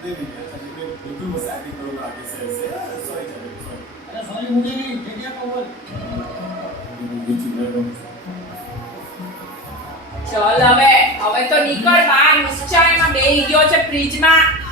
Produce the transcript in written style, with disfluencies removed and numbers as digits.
નહીં નહીં બધું બસ એક્ટિંગ કરો આગે સે સોરી સોરી અરે સોરી મૂવી નહીં જગ્યા પર બોલ ચલ હવે તો નીકળ બહાર નિશ્ચયમાં બેહી ગયો છે ફ્રીજમાં